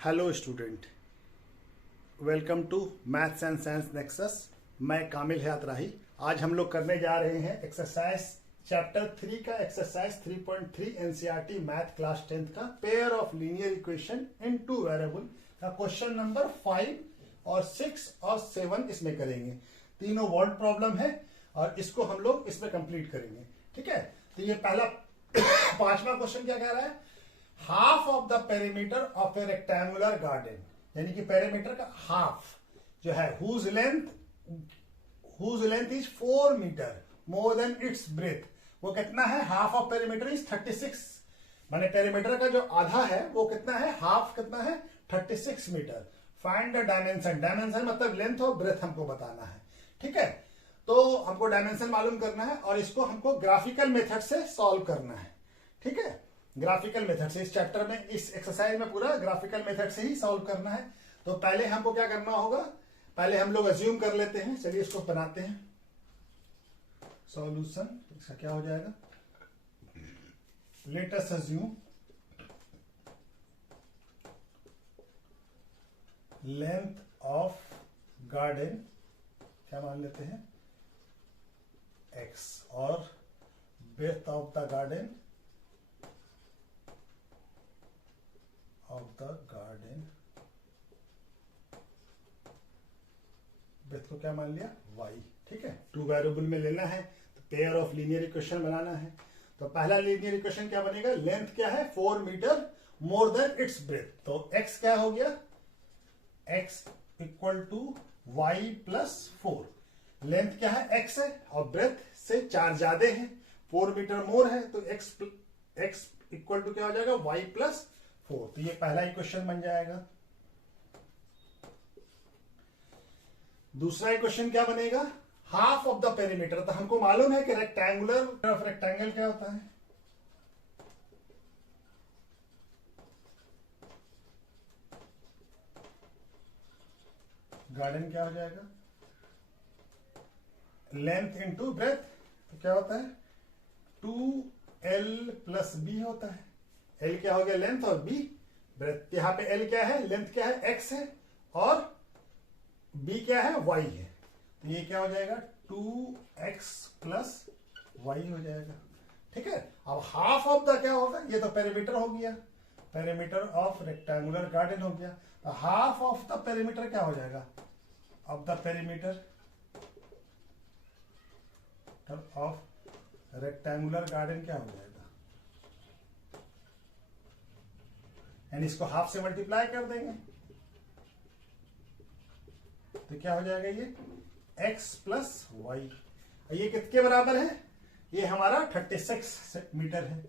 Hello student, welcome to maths and science nexus. मैं कामिल हयात राही। आज हम लोग करने जा रहे हैं एक्सरसाइज चैप्टर 3 का exercise 3.3 NCERT math class 10th का pair of linear equation in two variable का क्वेश्चन नंबर 5 और 6 और 7 इसमें करेंगे। तीनों वर्ड प्रॉब्लम है और इसको हम लोग इसमें कंप्लीट करेंगे। ठीक है, तो ये पहला पांचवा क्वेश्चन क्या कह रहा है? Half of the perimeter of a rectangular garden, यानी कि पेरीमीटर का हाफ जो है whose length is 4 metre more than its breadth, वो कितना है? हाफ ऑफ पेरीमीटर इज 36, माने पेरीमीटर का जो आधा है वो कितना है? हाफ कितना है? 36 metre. Find the dimension, dimension मतलब लेंथ और ब्रेथ हमको बताना है। ठीक है, तो हमको डायमेंशन मालूम करना है और इसको हमको ग्राफिकल मेथड से सॉल्व करना है। ठीक है, ग्राफिकल मेथड से इस चैप्टर में, इस एक्सरसाइज में पूरा ग्राफिकल मेथड से ही सॉल्व करना है। तो पहले हमको क्या करना होगा? पहले हम लोग अज्यूम कर लेते हैं। चलिए इसको बनाते हैं। सॉल्यूशन इसका क्या हो जाएगा? Let us assume length of garden क्या मान लेते हैं? x और breadth of the garden breadth को क्या मान लिया? y। ठीक है, टू वेरिएबल में लेना है तो पेयर ऑफ लीनियर इक्वेशन बनाना है। तो पहला लीनियर इक्वेशन क्या बनेगा? लेंथ क्या है? 4 metre more than its breadth. तो x क्या हो गया? x equal to y plus 4। Length क्या है? x है और ब्रेथ से 4 ज्यादा है, 4 मीटर मोर है, तो x इक्वल टू क्या हो जाएगा? y plus 4। तो ये पहला इक्वेशन बन जाएगा। दूसरा इक्वेशन क्या बनेगा? Half of the perimeter. तो हमको मालूम है कि रेक्टेंगुलर ऑफ रेक्टेंगल क्या होता है? गार्डन क्या हो जाएगा? Length into breadth. तो क्या होता है? 2l प्लस b होता है। l क्या हो गया? लेंथ और b ब्रेथ। यहाँ पे l क्या है? लेंथ क्या है? x है और b क्या है? y है। तो ये क्या हो जाएगा? 2x प्लस y हो जाएगा। ठीक है, अब हाफ ऑफ द क्या होगा? ये तो पेरीमीटर हो गया, पेरीमीटर ऑफ रेक्टेंगुलर गार्डन हो गया। तो हाफ ऑफ द पेरीमीटर क्या हो जाएगा? Of the perimeter of rectangular garden क्या हो जाएगा? यानी इसको हाफ से मल्टीप्लाई कर देंगे तो क्या हो जाएगा? ये x प्लस वाई। ये कितने बराबर है? ये हमारा 36 मीटर है।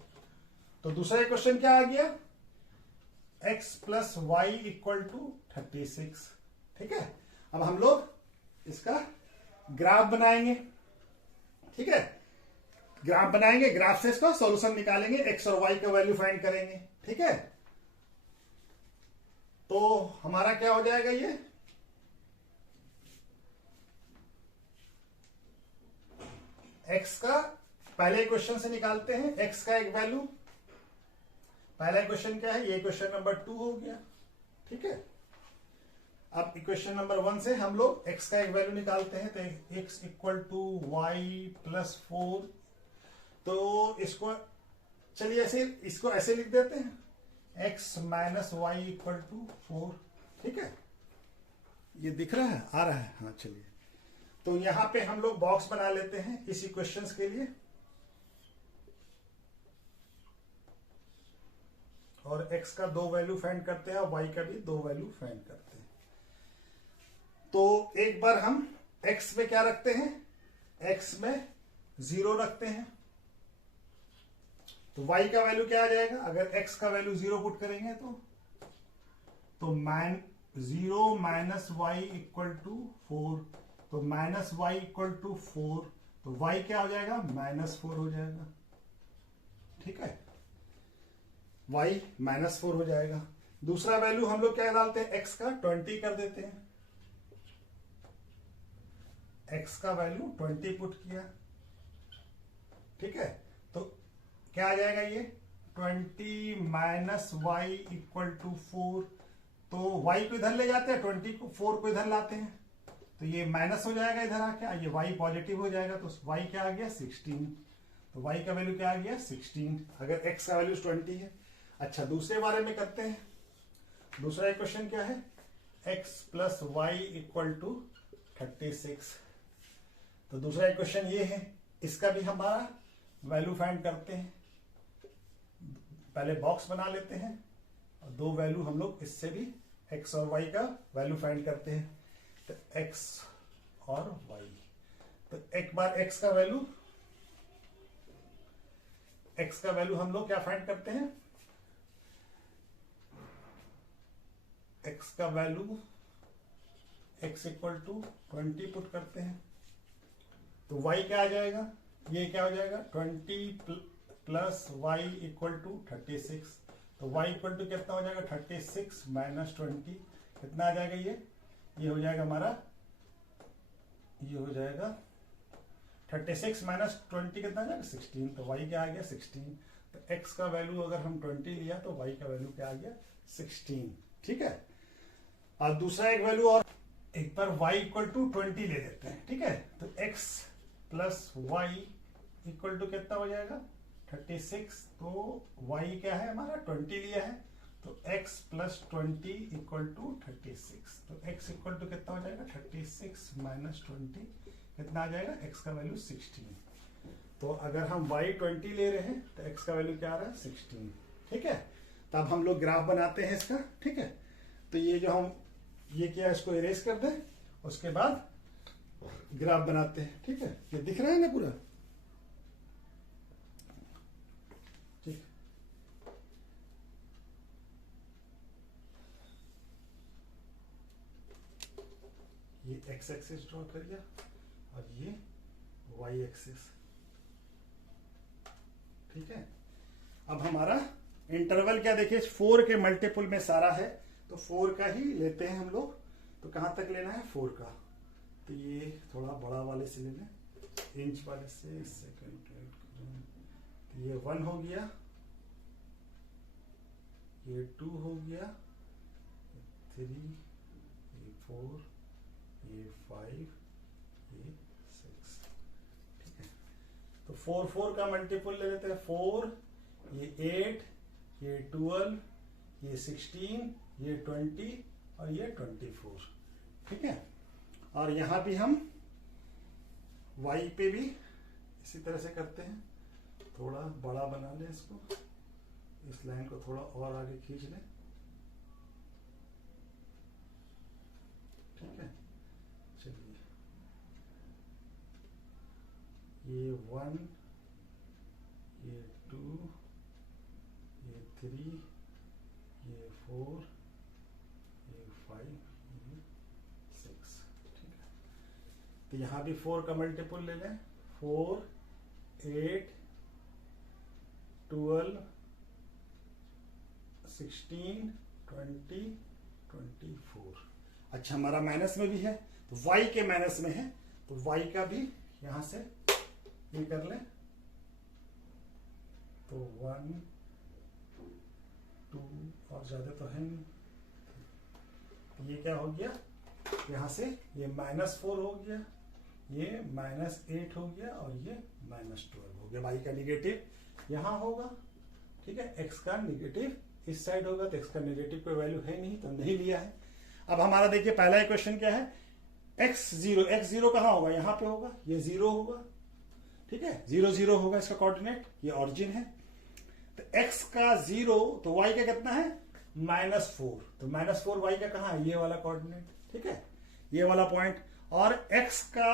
तो दूसरा क्वेश्चन क्या आ गया? x plus y equal to 36। ठीक है, अब हम लोग इसका ग्राफ बनाएंगे। ठीक है, ग्राफ बनाएंगे, ग्राफ से इसका सॉल्यूशन निकालेंगे, x और y का वैल्यू फाइंड करेंगे। ठीक है, तो हमारा क्या हो जाएगा? ये x का पहले क्वेश्चन से निकालते हैं। x का एक वैल्यू, पहला क्वेश्चन क्या है? ये क्वेश्चन नंबर 2 हो गया। ठीक है, अब इक्वेशन नंबर 1 से हम लोग x का एक वैल्यू निकालते हैं। तो x equal to y plus 4। तो इसको चलिए इसको ऐसे लिख देते हैं, x minus y equal to 4। ठीक है, ये दिख रहा है? आ रहा है? हाँ, चलिए तो यहां पे हम लोग बॉक्स बना लेते हैं इस इक्वेशंस के लिए और x का 2 वैल्यू फाइंड करते हैं और y का भी 2 वैल्यू फाइंड करते हैं। तो एक बार हम x में क्या रखते हैं? x में 0 रखते हैं। तो y का वैल्यू क्या आ जाएगा? अगर x का वैल्यू 0 पुट करेंगे तो 0 माइनस वाई इक्वल टू 4। तो माइनस वाई इक्वल टू 4, तो y क्या हो जाएगा? -4 हो जाएगा। ठीक है, y -4 हो जाएगा। दूसरा वैल्यू हम लोग क्या डालते हैं? x का 20 कर देते हैं। x का वैल्यू 20 पुट किया। ठीक है, तो क्या आ जाएगा? ये 20 माइनस वाई इक्वल टू 4। तो y को इधर ले जाते हैं, 24 को इधर लाते हैं, तो ये माइनस हो जाएगा इधर आके, ये y पॉजिटिव हो जाएगा, तो y क्या आ गया 16। तो y का वैल्यू क्या आ गया 16, अगर x का वैल्यू 20 है। अच्छा, दूसरे बारे में करते हैं। दूसरा इक्वेशन क्या है, x plus y equal to 36। तो दूसरा इक्वेशन ये है, इसका भी हमारा वैल्यू फाइंड करते हैं। पहले बॉक्स बना लेते हैं और दो वैल्यू हम लोग इससे भी x और y का वैल्यू फाइंड करते हैं। तो x और y, तो एक बार x का वैल्यू हम लोग क्या फाइंड करते हैं, x का value x equal to 20 put करते हैं, तो y क्या आ जाएगा, ये क्या हो जाएगा 20 प्लस वाई इक्वल टू 36। तो y इक्वल टू कितना हो जाएगा 36 माइनस 20, कितना आ जाएगा, ये हो जाएगा हमारा, ये हो जाएगा 36 माइनस 20 कितना आ जाएगा 16। तो y क्या आ गया 16। तो x का वैल्यू अगर हम 20 लिया तो y का वैल्यू क्या आ गया 16। ठीक है, और दूसरा एक वैल्यू और, एक बार y इक्वल टू 20 ले लेते हैं। ठीक है, तो x plus y equal to कितना हो जाएगा 36। तो y क्या है हमारा 20 लिया है, तो x प्लस 20 इक्वल टू 36। तो x इक्वल टू कितना हो जाएगा 36 माइनस 20, कितना आ जाएगा, x का वैल्यू 16। तो अगर हम y 20 ले रहे हैं तो x का वैल्यू क्या आ रहा है 16। ठीक है, तब हम लोग ग्राफ बनाते हैं इसका। ठीक है, तो ये जो हम ये किया इसको इरेज कर दें, उसके बाद ग्राफ बनाते हैं। ठीक है, ये दिख रहा है ना पूरा, ठीक। ये x एक्सिस ड्रॉ कर दिया और ये y एक्सिस। ठीक है, अब हमारा इंटरवल क्या देखिए 4 के मल्टीपल में सारा है, तो 4 का ही लेते हैं हम लोग। तो कहां तक लेना है 4 का, तो ये थोड़ा बड़ा वाले से ले लें, इंच वाले से, सेकंड। तो ये 1 हो गया, ये 2 हो गया, 3, ये 4, ये 5, ये 6। ठीक है, तो 4 का मल्टीपल ले लेते हैं, 4, ये 8, ये 12, ये 16, ये 20 और ये 24। ठीक है, और यहां भी हम y पे भी इसी तरह से करते हैं, थोड़ा बड़ा बना लें इसको, इस लाइन को थोड़ा और आगे खींच लें। ठीक है, चलिए ये 1, ये 2, ये 3, ये 4, ये 5, ये 6। ठीक है, तो यहां भी 4 का मल्टीपल ले लें, 4, 8, 12, 16, 20, 24। अच्छा, हमारा माइनस में भी है, तो y के माइनस में है, तो y का भी यहां से ये कर लें, तो 1, 2 और ज्यादा तो है नहीं, ये क्या हो गया, यहां से ये -4 हो गया, ये -8 हो गया और ये -12 हो गया। y का निगेटिव यहां होगा। ठीक है, x का निगेटिव इस साइड होगा, तो x का निगेटिव कोई वैल्यू है नहीं, तो नहीं लिया है। अब हमारा देखिए पहला इक्वेशन क्या है, x0 कहां होगा, यहां पे होगा, ये 0 होगा। ठीक है, 0 0 होगा इसका कोऑर्डिनेट, ये ऑरिजिन है। तो x का 0, तो y का कितना है -4, तो -4 y का कहां है, ये वाला कोऑर्डिनेट। ठीक है, ये वाला पॉइंट, और x का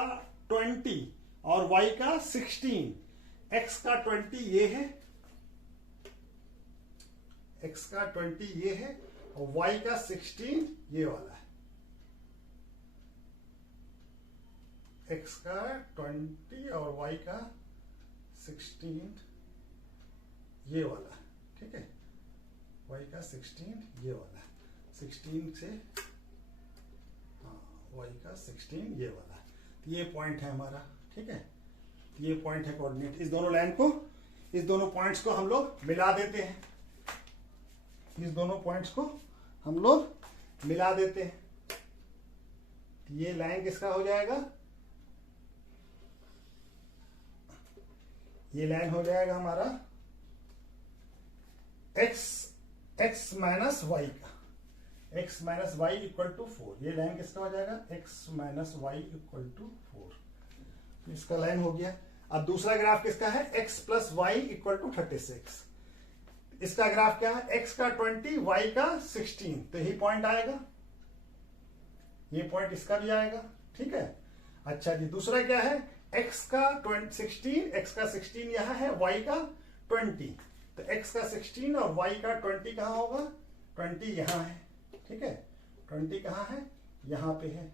20 और y का 16। x का 20 ये है, x का 20 ये है, और y का 16 ये वाला है। x का 20 और y का 16 ये वाला है। ठीक है, y का 16 ये वाला है, 16 से, हाँ, y का 16 ये वाला है। तो ये पॉइंट है हमारा। ठीक है, ये पॉइंट है कोऑर्डिनेट। इस दोनों लाइन को, इस दोनों पॉइंट्स को हम लोग मिला देते हैं, इस दोनों पॉइंट्स को हम लोग मिला देते हैं। ये लाइन किसका हो जाएगा, ये लाइन हो जाएगा हमारा x माइनस वाई का, x minus y equal to 4। ये लाइन किसका हो जाएगा, x minus y equal to 4। तो इसका लाइन हो गया। अब दूसरा ग्राफ किसका है, x plus y equal to 36। इसका ग्राफ क्या है, x का 20, y का 16। तो यही पॉइंट आएगा, ये पॉइंट इसका भी आएगा। ठीक है, अच्छा जी, दूसरा क्या है, x का 16, x का 16 यहां है, y का 20। तो x का 16 और y का 20 कहां होगा, 20 यहां है। ठीक है, 20 कहां है, यहां पे है।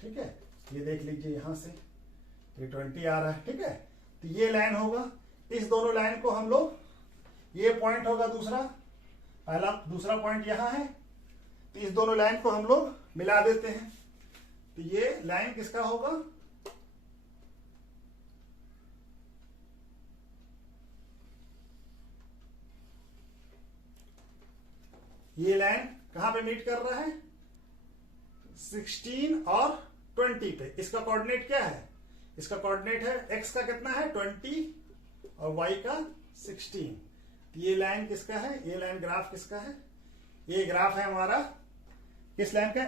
ठीक है, ये देख लीजिए यहां से ये 20 आ रहा है। ठीक है, तो ये लाइन होगा, इस दोनों लाइन को हम लोग, ये पॉइंट होगा दूसरा, पहला दूसरा पॉइंट यहां है, तो इस दोनों लाइन को हम लोग मिला देते हैं। तो ये लाइन किसका होगा, ये लाइन कहां पे मीट कर रहा है, 16 और 20 पे। इसका कोऑर्डिनेट क्या है, इसका कोऑर्डिनेट है x का कितना है 20 और y का 16। ये लाइन किसका है, ये लाइन ग्राफ किसका है, ये ग्राफ है हमारा किस लाइन का,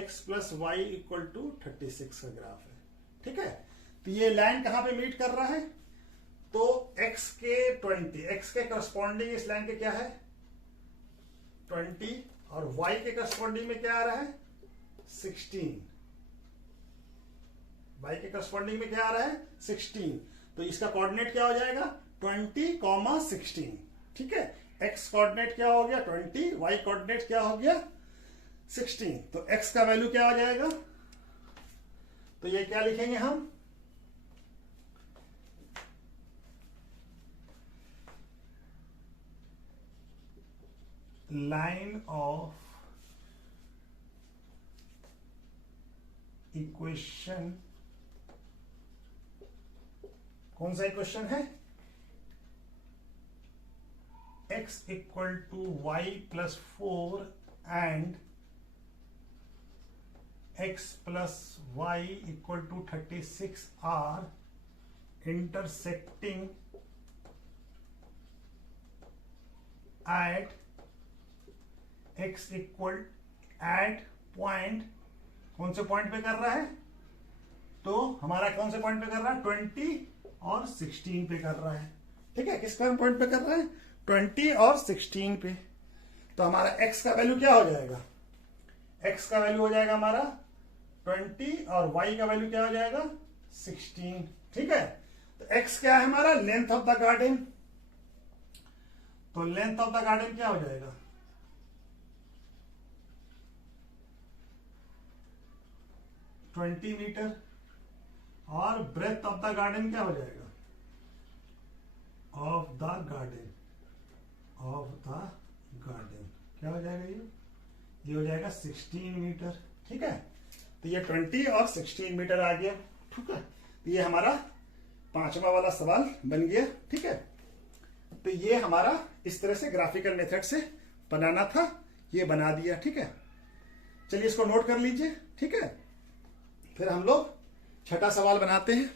x plus y equal to 36 का ग्राफ है। ठीक है, तो ये लाइन कहां पे मीट कर रहा है, तो x के 20, x के करस्पॉन्डिंग इस लाइन के क्या है 20 और y के करस्पॉन्डिंग में क्या आ रहा है 16। y के करस्पॉन्डिंग में क्या आ रहा है 16। तो इसका कोऑर्डिनेट क्या हो जाएगा 20, 16। ठीक है, x कोऑर्डिनेट क्या हो गया 20, y कोऑर्डिनेट क्या हो गया 16। तो x का वैल्यू क्या हो जाएगा, तो ये क्या लिखेंगे हम, लाइन ऑफ इक्वेशन, कौन सा इक्वेशन है, x equal to y plus 4 and x plus y equal to 36 are intersecting at x equal at point, कौन से पॉइंट पे कर रहा है, तो हमारा कौन से पॉइंट पे कर रहा है 20 और 16 पे कर रहा है। ठीक है, किस पॉइंट पे कर रहा है 20 और 16 पे। तो हमारा x का वैल्यू क्या हो जाएगा, x का वैल्यू हो जाएगा हमारा 20 और y का वैल्यू क्या हो जाएगा 16। ठीक है, तो x क्या है हमारा लेंथ ऑफ द गार्डन, तो लेंथ ऑफ द गार्डन क्या हो जाएगा 20 मीटर और ब्रेथ ऑफ द गार्डन क्या हो जाएगा, of the garden, of the garden क्या हो जाएगा, ये हो जाएगा 16 मीटर। ठीक है, तो ये 20 और 16 मीटर आ गया। ठीक है, तो ये हमारा पांचवा वाला सवाल बन गया। ठीक है, तो ये हमारा इस तरह से ग्राफिकल मेथड से बनाना था, ये बना दिया। ठीक है, चलिए इसको नोट कर लीजिए। ठीक है, फिर हम लोग छठा सवाल बनाते हैं।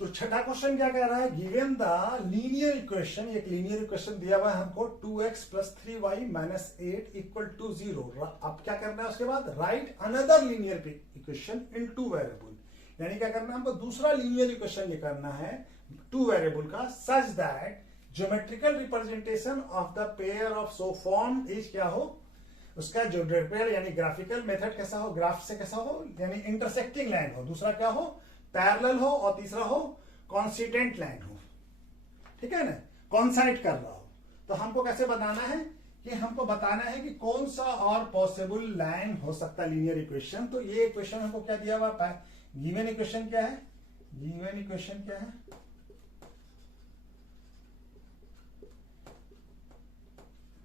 तो छठा क्वेश्चन क्या कह रहा है, गिवन द लीनियर इक्वेशन, एक लीनियर इक्वेशन दिया हुआ है हमको 2x plus 3y minus 8 equal to 0। अब क्या करना है उसके बाद, right another linear equation in 2 variable, यानी क्या करना है हमको दूसरा लीनियर इक्वेशन निकालना है 2 वेरिएबल का, such that geometrical representation of the pair of so form is क्या हो, उसका ज्योमेट्रिकल यानी ग्राफिकल मेथड कैसा हो, ग्राफ से कैसा हो, यानी इंटरसेक्टिंग लाइन हो, दूसरा क्या हो पैरेलल हो, और तीसरा हो कॉन्सिडेंट लाइन हो। ठीक है ना, कॉन्साइड कर रहा हो। तो हमको कैसे बनाना है कि हमको बताना है कि कौन सा और पॉसिबल लाइन हो सकता है लीनियर इक्वेशन। तो ये इक्वेशन हमको क्या दिया हुआ है, गिवन इक्वेशन क्या है, गिवन इक्वेशन क्या है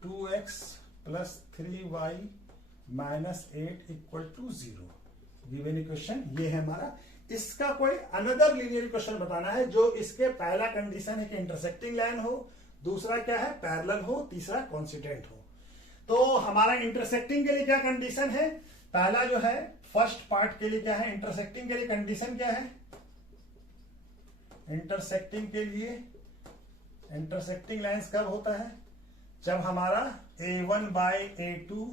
2x plus 3y minus 8 equal to 0। Given equation ये है हमारा इसका कोई अनदर लीनियर इक्वेशन बताना है जो इसके पहला कंडीशन है कि इंटरसेक्टिंग लाइन हो, दूसरा क्या है पैरेलल हो, तीसरा कॉन्स्टिट्यूएंट हो। तो हमारा इंटरसेक्टिंग के लिए क्या कंडीशन है, पहला जो है फर्स्ट पार्ट के लिए क्या है, इंटरसेक्टिंग के लिए कंडीशन क्या है, इंटरसेक्टिंग के लिए इंटरसेक्टिंग लाइंस कब होता है, जब हमारा a1 by a2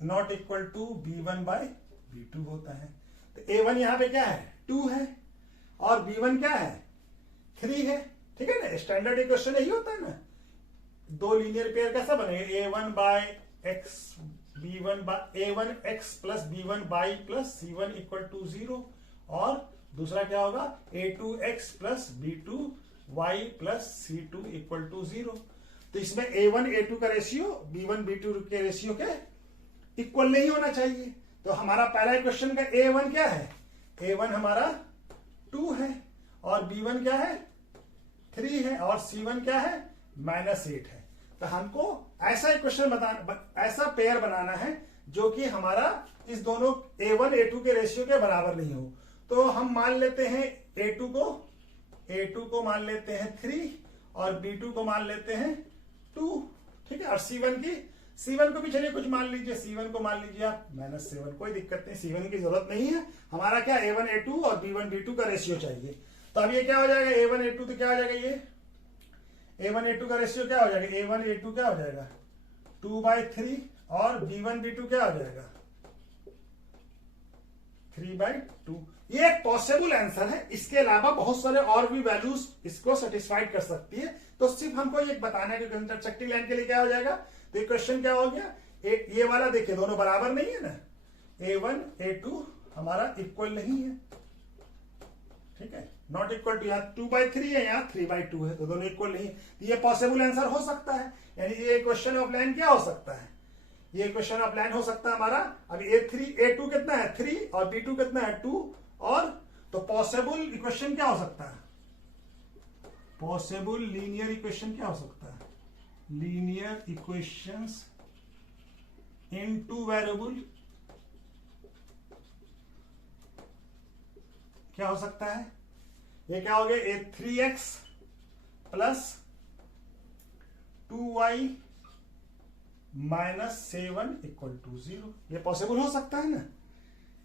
not equal to b1 by b2 होता है। तो a1 यहां पे क्या है 2 है और b1 क्या है 3 है, ठीक है ना। स्टैंडर्ड इक्वेशन यही होता है ना, दो लीनियर पेयर कैसा बनेगा, a1 by x b1 by a1 x plus b1 y plus c1 equal to 0 और दूसरा क्या होगा a2x plus b2 y plus c2 equal to 0। तो इसमें a1 a2 का रेशियो b1 b2 के रेशियो के इक्वल नहीं होना चाहिए। तो हमारा पहला क्वेश्चन का a1 क्या है, a1 हमारा 2 है और b1 क्या है 3 है और c1 क्या है -8 है। तो हमको ऐसा इक्वेशन ऐसा पेयर बनाना है जो कि हमारा इस दोनों a1 a2 के रेशियो के बराबर नहीं हो। तो हम मान लेते हैं a2 को मान लेते हैं 3 और b2 को मान लेते हैं 2, ठीक है। और c1 को भी चलिए कुछ मान लीजिए, c1 को मान लीजिए आप -7, कोई दिक्कत नहीं, c1 की जरूरत नहीं है, हमारा क्या a1 a2 और b1 b2 का रेशियो चाहिए। तो अब ये क्या हो जाएगा a1 a2, तो क्या हो जाएगा ये a1 a2 का रेशियो क्या हो जाएगा, a1 a2 क्या हो जाएगा 2/3 और b1 b2 क्या हो जाएगा 3/2। ये एक पॉसिबल आंसर है, इसके अलावा बहुत सारे और भी वैल्यूज इसको सेटिस्फाइड कर सकती है। तो सिर्फ हमको ये बताना है कि इंटरसेक्टिंग लाइन के लिए क्या हो जाएगा। तो ये क्वेश्चन क्या हो गया, ये वाला देखिए दोनों बराबर नहीं है ना, a1 a2 हमारा इक्वल नहीं है, ठीक है, नॉट इक्वल टू, यहाँ 2/3 है यहाँ 3/2 है, तो दोनों इक्वल नहीं है। तो ये पॉसिबल आंसर हो सकता है, यानी ये क्वेश्चन ऑफ लाइन क्या हो सकता है, ये क्वेश्चन ऑफ लाइन हो सकता है हमारा। अब a2 कितना है 3 और b2 कितना है 2, और तो पॉसिबल इक्वेशन क्या हो सकता है, पॉसिबल लीनियर इक्वेशन क्या हो सकता है, लीनियर इक्वेशंस इन टू वेरिएबल क्या हो सकता है, ये क्या हो गया 3x plus 2y -7 equal to 0। ये पॉसिबल हो सकता है ना,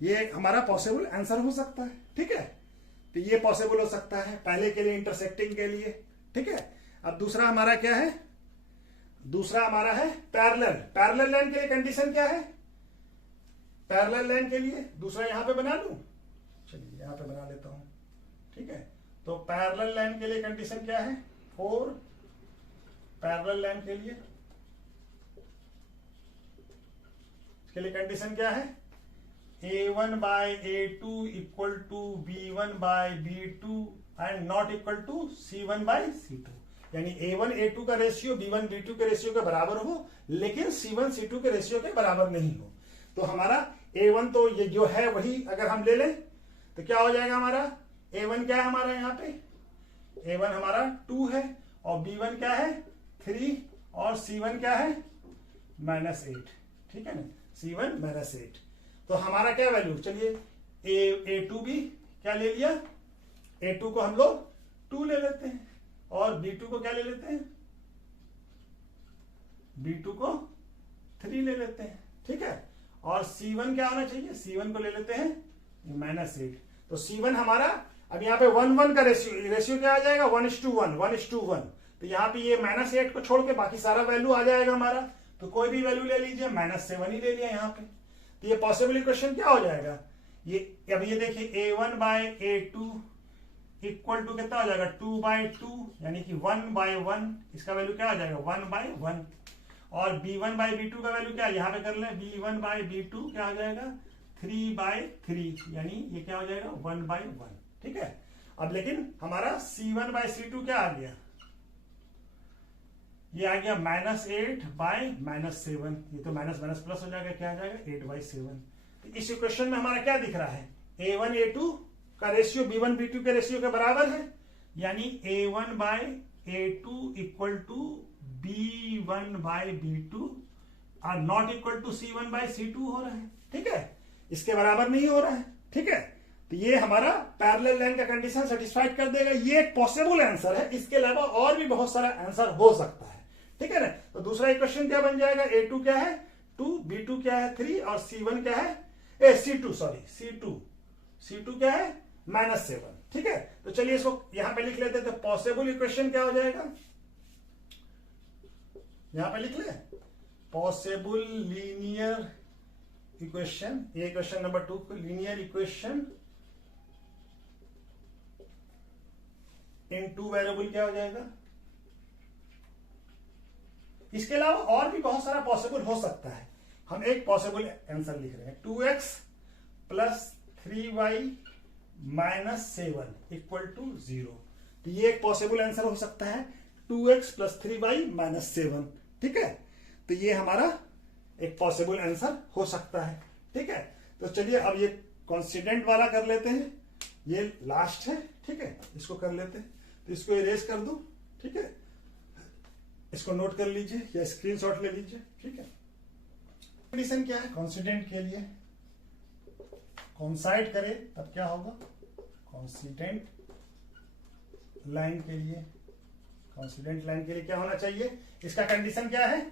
ये हमारा पॉसिबल आंसर हो सकता है, ठीक है। तो ये पॉसिबल हो सकता है पहले के लिए इंटरसेक्टिंग के लिए, ठीक है। अब दूसरा हमारा क्या है, दूसरा हमारा है पैरेलल लाइन के लिए कंडीशन क्या है, पैरेलल लाइन के लिए दूसरा यहां पे बना लूं, चलिए यहां पे बना लेता हूं, ठीक है। तो पैरेलल लाइन के लिए कंडीशन क्या है 4, पैरेलल लाइन के लिए कंडीशन क्या है a1 by a2 equal to b1 by b2 and not equal to c1 by c2, यानी a1 a2 का रेशियो b1 b2 के रेशियो के बराबर हो लेकिन c1 c2 के रेशियो के बराबर नहीं हो। तो हमारा a1 तो ये जो है वही अगर हम ले लें तो क्या हो जाएगा हमारा, a1 क्या है हमारा यहाँ पे, a1 हमारा 2 है और b1 क्या है 3 और c1 क्या है -8, ठीक है ना, c1 -8। तो हमारा क्या वैल्यू, चलिए a2 भी क्या ले लिया, a2 को हम लोग 2 ले लेते हैं और b2 को क्या ले लेते हैं, b2 को 3 ले लेते हैं, ठीक है। और c1 क्या होना चाहिए, c1 को ले लेते हैं -8। तो c1 हमारा अब यहाँ पे 1:1 का रेशियो क्या आ जाएगा 1:1। तो यहाँ पे ये -8 को छोड़ के बाकी सारा वैल्यू आ जाएगा हमारा, तो कोई भी वैल्यू ले लीजिए, -7 ही ले लिया यहाँ पे। तो ये पॉसिबल इक्वेशन क्या हो जाएगा, ये अब ये देखिए a1 by a2 equal to कितना हो जाएगा 2/2, यानी कि 1/1, इसका वैल्यू क्या हो जाएगा 1/1। और b1 बाय b2 का वैल्यू क्या, यहाँ पे कर लें b1 बाय b2 क्या हो जाएगा 3/3, यानी ये क्या हो जाएगा 1/1, ठीक है। अब लेकिन हमारा c1 बाय c2 क्या आ गया, ये आ गया -8 बाय -7, ये तो माइनस माइनस प्लस हो जाएगा, क्या आ जाएगा 8/7। तो इस इक्वेशन में हमारा क्या दिख रहा है, a1 a2 का रेशियो b1 b2 के रेशियो के बराबर है, यानी a1 by a2 equal to b1 by b2 और not equal to c1 by c2 हो रहा है, ठीक है, इसके बराबर नहीं हो रहा है, ठीक है। तो ये हमारा पैरेलल लाइन का कंडीशन सेटिस्फाइड कर देगा। ये एक पॉसिबल आंसर है, इसके अलावा और भी बहुत सारा आंसर हो सकता है, ठीक है ना। तो दूसरा इक्वेशन क्या बन जाएगा, A2 क्या है 2, B2 क्या है 3 और C1 क्या है C2 क्या है -7, ठीक है। तो चलिए इसको यहां पे लिख लेते हैं। तो पॉसिबल इक्वेशन क्या हो जाएगा, यहां पे लिख ले पॉसिबल लीनियर इक्वेशन, ये equation number 2 linear equation in 2 variable क्या हो जाएगा। इसके अलावा और भी बहुत सारा पॉसिबल हो सकता है। हम एक पॉसिबल आंसर लिख रहे हैं 2x + 3y - 7 = 0। तो ये एक पॉसिबल आंसर हो सकता है 2x + 3y - 7, ठीक है। तो ये हमारा एक पॉसिबल आंसर हो सकता है, ठीक है। तो चलिए अब ये कॉन्स्टिडेंट वाला कर लेते हैं, ये लास्ट है, ठीक है। इसको कर लेते हैं, तो इसको इरेज कर दो, ठीक है। इसको नोट कर लीजिए या स्क्रीनशॉट ले लीजिए, ठीक है। कंडीशन क्या है कॉन्स्टिडेंट के लिए, कॉन्साइड करे तब क्या होगा, कॉन्स्टिडेंट लाइन के लिए, कॉन्स्टिडेंट लाइन के लिए क्या होना चाहिए, इसका कंडीशन क्या है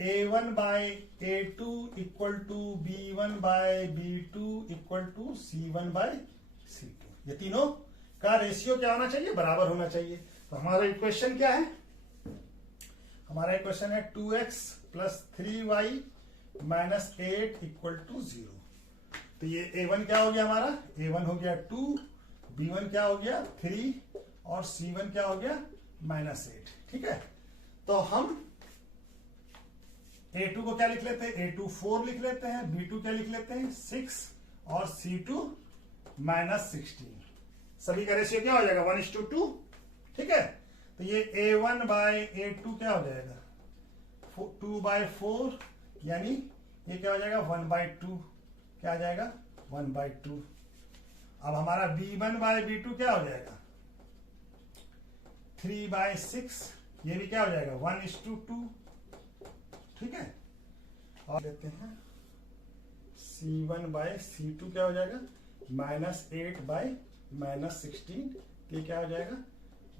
A1/A2 = B1/B2 = C1/C2। ये तीनों का रेशियो क्या होना चाहिए, बराबर होना चाहिए। तो हमारा इक्वेशन क्या है, हमारा इक्वेशन है 2x + 3y - 8 = 0। तो ये A1 क्या हो गया, हमारा A1 हो गया 2, B1 क्या हो गया 3 और C1 क्या हो गया -8, ठीक है। तो हम A2 को क्या लिख लेते हैं, A2 4 लिख लेते हैं, B2 क्या लिख लेते हैं 6 और C2 -16। सभी का रेशियो क्या हो जाएगा 1:2, ठीक है। तो ये A1/A2 क्या हो जाएगा 2/4, यानी ये क्या हो जाएगा 1/2, क्या आ जाएगा 1/2। अब हमारा B1/B2 क्या हो जाएगा 3/6, ये भी क्या हो जाएगा 1:2, ठीक है। और लेते हैं C1/C2 क्या हो जाएगा -8/-16, ये क्या हो जाएगा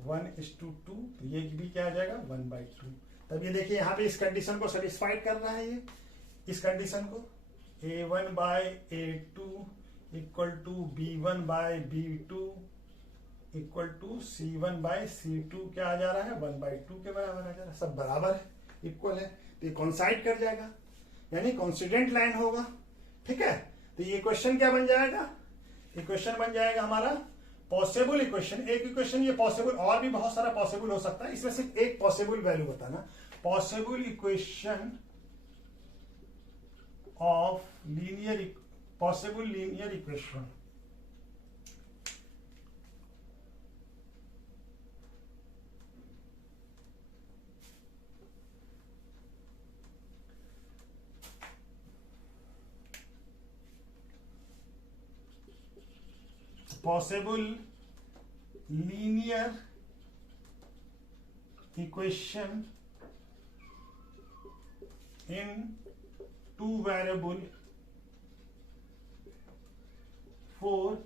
1:2, तो ये भी क्या आ जाएगा 1/2। तब ये देखिए यहाँ पे इस कंडीशन को सेटिस्फाइड कर रहा है, ये इस कंडीशन को A1/A2 = B1/B2 = C1/C2 क्या आ जा रहा है 1/2 के बराबर आ जा रहा है, सब बराबर है, इक्वल है। तो ये कॉन्साइड कर जाएगा, यानी कॉन्स्टिडेंट लाइन होगा, ठीक है। तो ये क्वेश्चन क्या बन जाएगा, इक्वेशन बन जाएगा हमारा पॉसिबल इक्वेशन। एक इक्वेशन ये पॉसिबल, और भी बहुत सारा पॉसिबल हो सकता है, इसमें सिर्फ एक पॉसिबल वैल्यू बताना, possible equation of possible linear equation possible linear equation in 2 variable for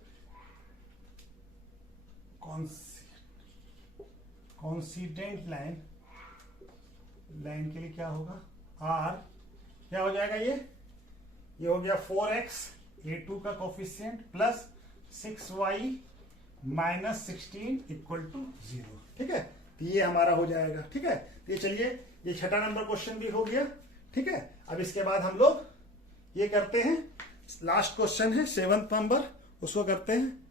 constant line के लिए क्या होगा R, क्या हो जाएगा ये हो गया 4x A2 का कोफिशिएंट प्लस 6y -16 = 0, ठीक है। तो ये हमारा हो जाएगा, ठीक है। तो ये चलिए ये छठा नंबर क्वेश्चन भी हो गया, ठीक है। अब इसके बाद हम लोग ये करते हैं, लास्ट क्वेश्चन है 7th नंबर, उसको करते हैं।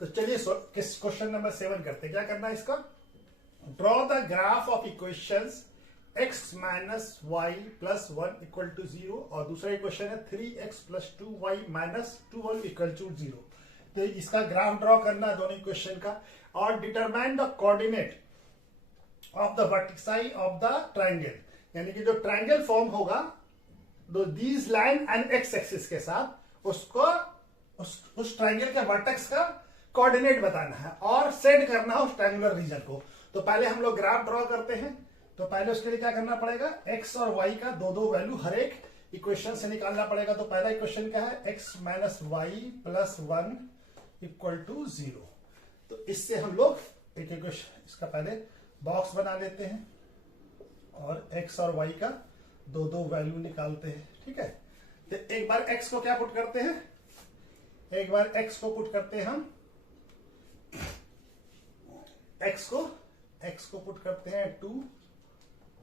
तो चलिए किस क्वेश्चन नंबर 7 करते हैं, क्या करना है इसका, draw the graph of equations x - y + 1 = 0 और दूसरा इक्वेशन है 3x + 2y - 2y = 0। तो इसका ग्राफ ड्रॉ करना है दोनों इक्वेशन का, और determine the coordinate of the vertices of the triangle, यानी कि जो ट्राइंगल फॉर्म होगा these line and x axis के साथ, उसको उस ट्राइंगल के वर्टेक्स का कोऑर्डिनेट बताना है और सेट करना है उस ट्रायंगुलर रीजन को। तो पहले हम लोग ग्राफ ड्रॉ करते हैं। तो पहले उसके लिए क्या करना पड़ेगा, x और y का दो वैल्यू हर एक इक्वेशन से निकालना पड़ेगा। तो पहला इक्वेशन क्या है, x minus y plus 1 equal to 0। तो इससे हम लोग एक इक्वेशन, इसका पहले बॉक्स बना लेते हैं और x और y का दो दो वैल्यू निकालते हैं। ठीक है, तो एक बार x को क्या पुट करते हैं, एक बार x को पुट करते हैं हम, x को पुट करते हैं 2।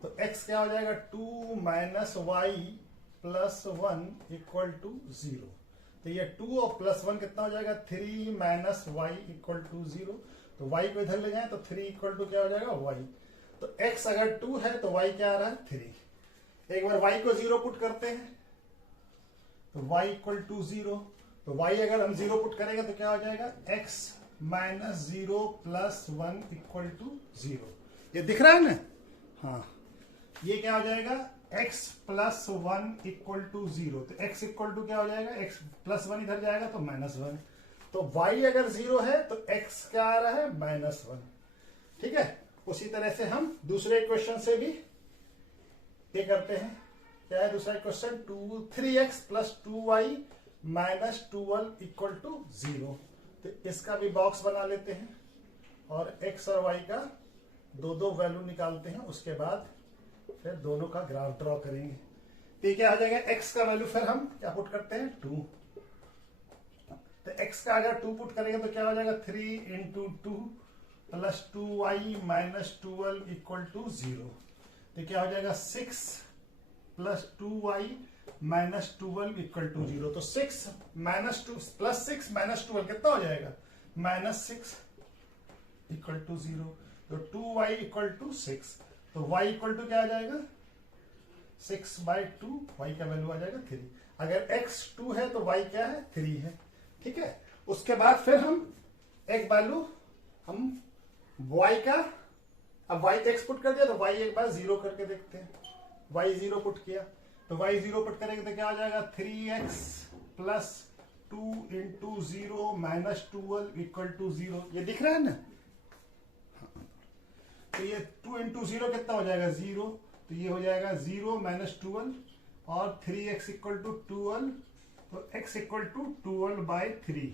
तो x क्या हो जाएगा, 2 minus y plus 1 equal to 0। तो ये 2 और प्लस 1 कितना हो जाएगा, 3 माइनस वाई इक्वल टू 0। तो y को इधर ले जाए तो 3 इक्वल टू क्या हो जाएगा, y। तो x अगर 2 है तो y क्या आ रहा है, 3। एक बार y को 0 पुट करते हैं तो y इक्वल टू 0। तो y अगर हम 0 पुट करेंगे तो क्या हो जाएगा, x minus 0 plus 1 equal to 0। ये दिख रहा है ना, हाँ। ये क्या हो जाएगा, x प्लस 1 इक्वल टू 0। तो x इक्वल टू क्या हो जाएगा, x प्लस 1 इधर जाएगा तो माइनस 1। तो y अगर 0 है तो x क्या आ रहा है, माइनस 1। ठीक है, उसी तरह से हम दूसरे इक्वेशन से भी ये करते हैं। क्या है दूसरा equation, 3x plus 2y minus 12 equal to 0। तो इसका भी बॉक्स बना लेते हैं और x और y का दो दो वैल्यू निकालते हैं। उसके बाद फिर दोनों का ग्राफ ड्रॉ करेंगे। तो ये क्या हो जाएगा, x का वैल्यू फिर हम क्या पुट करते हैं, 2। तो x का अगर 2 पुट करेंगे तो क्या हो जाएगा, 3 into 2 plus 2y minus 12 equal to 0। तो क्या हो जाएगा, 6 plus 2y minus 12 equal to 0। तो 6 माइनस 2 प्लस 6 माइनस 12 कितना हो जाएगा, माइनस 6 इक्वल टू 0। तो 2y इक्वल टू 6। तो y इक्वल टू क्या आ जाएगा, 6/2, y का वैल्यू आ जाएगा 3। अगर x 2 है तो y क्या है, 3 है। ठीक है, उसके बाद फिर हम एक वैल्यू हम y का, अब y x पुट कर दिया तो y एक बार 0 करके देखते हैं। y 0 पुट किया तो y 0 पुट करेंगे तो क्या हो जाएगा, 3x plus 2 into 0 minus 12 equal to 0। ये दिख रहा है ना, तो ये 2 इंटू 0 कितना हो जाएगा, 0। तो ये हो जाएगा 0 माइनस 12 और 3x इक्वल टू 12। तो x इक्वल टू 12/3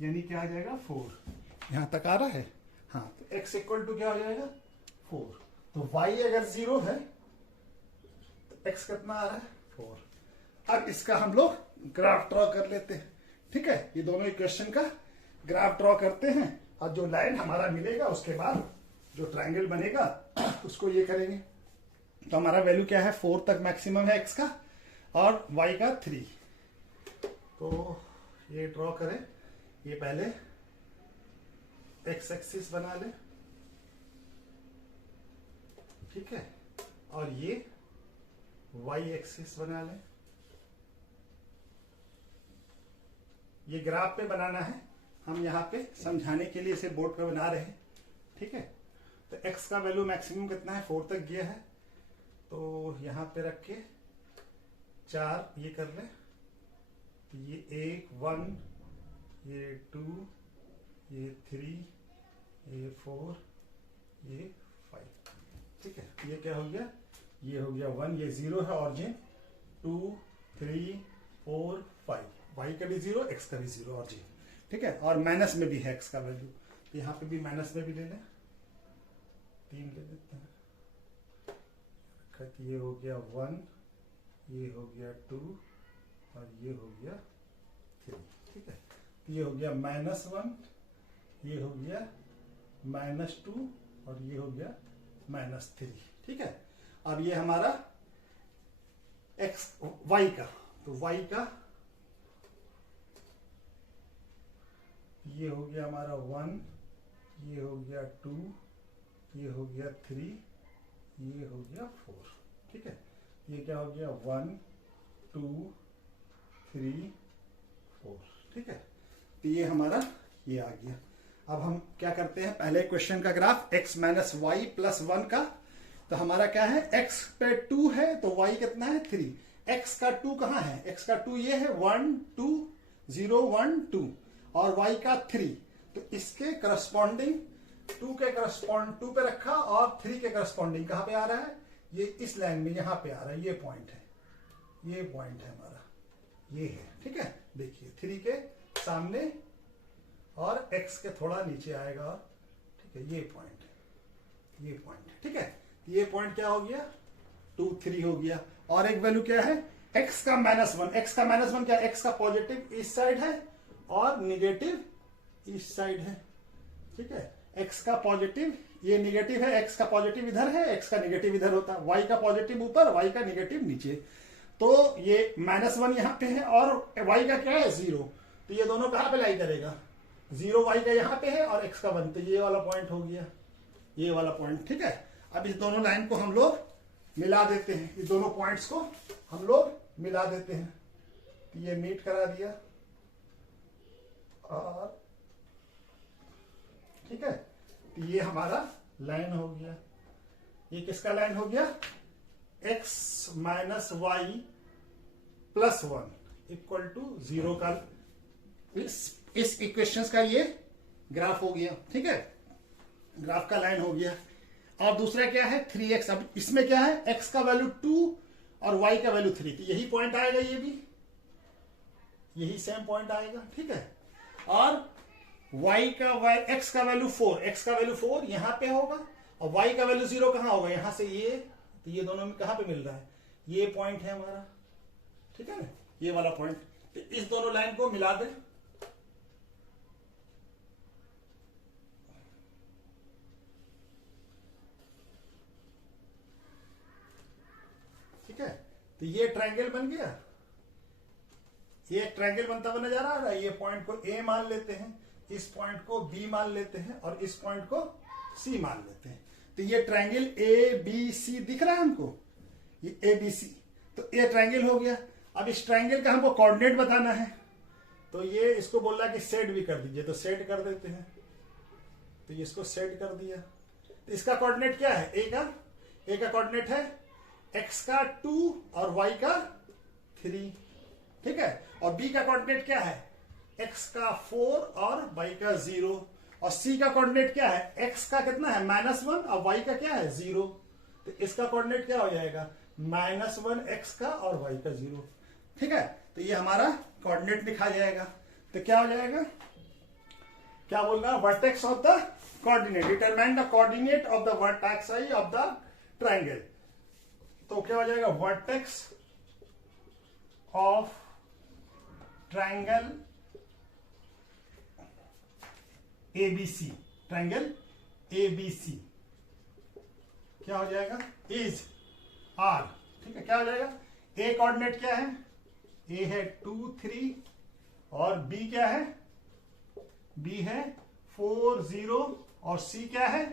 यानी क्या आ जाएगा, 4। यहां तक आ रहा है, हाँ। तो x इक्वल टू क्या हो जाएगा, 4। तो y अगर 0 है तो x कितना आ रहा है, 4। अब इसका हम लोग ग्राफ ड्रॉ कर लेते हैं। ठीक है, ये दोनों इक्वेशन का ग्राफ ड्रॉ करते हैं और जो लाइन हमारा मिलेगा उसके बाद जो ट्रायंगल बनेगा उसको ये करेंगे। तो हमारा वैल्यू क्या है, 4 तक मैक्सिमम है x का और y का 3। तो ये ड्रॉ करें, ये पहले x एक्सिस बना लें। ठीक है, और ये y एक्सिस बना लें। ये ग्राफ पे बनाना है, हम यहाँ पे समझाने के लिए इसे बोर्ड पे बना रहे हैं। ठीक है, तो x का वैल्यू मैक्सिमम कितना है, 4 तक गया है। तो यहाँ पे रख के 4 ये कर ले, तो ये 1, ये 2, ये 3, ये 4, ये 5। ठीक है, ये क्या हो गया, ये हो गया 1, ये 0 है ऑरिजिन, 2, 3, 4, 5। y का भी 0, x का भी 0 ऑरिजिन। ठीक है, और माइनस में भी है x का वैल्यू, तो यहाँ पे भी माइनस में भी ले लें, 3 ले लेते हैं। ये हो गया 1, ये हो गया 2 और ये हो गया 3। ठीक है, ये हो गया -1, ये हो गया -2 और ये हो गया -3। ठीक है, अब ये हमारा y का, तो y का ये हो गया हमारा 1, ये हो गया 2, ये हो गया 3, ये हो गया 4। ठीक है, ये क्या हो गया 1, 2, 3, 4। ठीक है, तो ये हमारा ये आ गया। अब हम क्या करते हैं, पहले क्वेश्चन का graph x minus y plus 1 का। तो हमारा क्या है, x पे 2 है तो y कितना है, 3। x का 2 कहाँ है, x का 2 ये है, 1, 2, 0, 1, 2 और y का 3। तो इसके करस्पॉन्डिंग 2 के करस्पॉन्ड 2 पे रखा और 3 के करस्पॉन्डिंग कहां पे आ रहा है, ये इस लाइन में यहां पे आ रहा है, ये पॉइंट है। ये पॉइंट है हमारा, ये है, ठीक है। देखिए 3 के सामने और x के थोड़ा नीचे आएगा, और ठीक है ये पॉइंट है, ये पॉइंट है, ठीक है। ये पॉइंट क्या हो गया, 2 3 हो गया। और एक वैल्यू क्या है, x का -1। x का -1 क्या है, x का पॉजिटिव इस साइड है और निगेटिव इस साइड है, ठीक है। x का पॉजिटिव, ये निगेटिव है, x का पॉजिटिव इधर है, x का निगेटिव इधर होता है, y का पॉजिटिव ऊपर, y का निगेटिव नीचे। तो ये -1 यहाँ पे है और y का क्या है 0, तो ये दोनों कहाँ पे लाई करेगा, 0 y का यहाँ पे है और x का 1, तो ये वाला पॉइंट हो गया, ये वाला पॉइंट, ठीक है। अब इस दोनों लाइन को हम लोग मिला देते हैं, इस दोनों पॉइंट्स को हम लोग मिला देते हैं, तो ये मीट करा दिया, और ठीक है, तो ये हमारा लाइन हो गया। ये किसका लाइन हो गया, x - y + 1 = 0 का, इस इक्वेशंस का ये ग्राफ हो गया, ठीक है, ग्राफ का लाइन हो गया। और दूसरा क्या है 3x, अब इसमें क्या है, x का वैल्यू 2 और y का वैल्यू 3, तो यही पॉइंट आएगा, ये भी यही सेम पॉइंट आएगा, ठीक है। और x का वैल्यू 4, x का वैल्यू 4 यहां पे होगा, और y का वैल्यू 0 कहां होगा, यहां से ये, तो ये दोनों में कहां पे मिल रहा है, ये पॉइंट है हमारा, ठीक है ना, ये वाला पॉइंट। तो इस दोनों लाइन को मिला दें, ठीक है, तो ये ट्रायंगल बन गया, ये ट्रायंगल बनता हुआ नजर आ रहा है। ये पॉइंट को A मान लेते हैं, इस पॉइंट को B मान लेते हैं, और इस पॉइंट को C मान लेते हैं। तो ये ट्रायंगल ABC दिख रहा है हमको, ये ABC, तो ये ट्रायंगल हो गया। अब इस ट्रायंगल का हमको कोऑर्डिनेट बताना है, तो ये इसको बोल रहा है कि सेट भी कर दीजिए, तो सेट कर देते हैं, तो ये इसको सेट कर दिया। तो इसका कोऑर्डिनेट क्या है, A का कोऑर्डिनेट है x का 2 और y का 3, ठीक है। और B का कोऑर्डिनेट क्या है, x का 4 और y का 0, और C का कोऑर्डिनेट क्या है, x का कितना है -1 और y का क्या है 0, तो इसका कोऑर्डिनेट क्या हो जाएगा, -1 x का और y का 0, ठीक है। तो ये हमारा कोऑर्डिनेट लिखा जाएगा। तो क्या हो जाएगा, क्या बोल रहा है, vertex of the coordinate, determine the coordinate of the vertices of the triangle. तो क्या हो जाएगा, vertex of triangle ABC, triangle ABC क्या हो जाएगा, इज R, ठीक है। क्या हो जाएगा, A कोऑर्डिनेट क्या है, A है 2 3, और B क्या है, B है 4 0, और C क्या है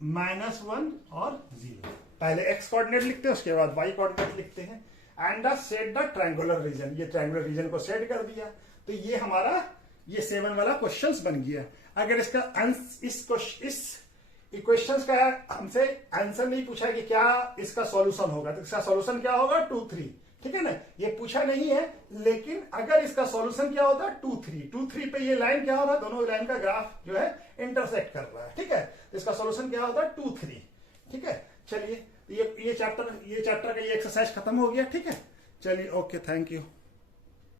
-1 और 0। पहले x कोऑर्डिनेट लिखते हैं, उसके बाद y कोऑर्डिनेट लिखते हैं, and set the triangular region, ये ट्रायंगुलर रीजन को सेट कर दिया। तो ये हमारा ये 7 वाला क्वेश्चंस बन गया। अगर इसका इस इक्वेशंस का हमसे आंसर नहीं पूछा कि क्या इसका सॉल्यूशन होगा, तो इसका सॉल्यूशन क्या होगा 2 3, ठीक है ना, ये पूछा नहीं है। लेकिन अगर इसका सॉल्यूशन क्या होता है 2 3 पे ये लाइन क्या हो रहा है, दोनों लाइन का ग्राफ जो है इंटरसेक्ट कर रहा है, ठीक है। तो इसका सॉल्यूशन क्या होता है 2 3, ठीक है। चलिए ये चैप्टर का ये एक्सरसाइज खत्म हो गया, ठीक है। चलिए ओके, थैंक यू।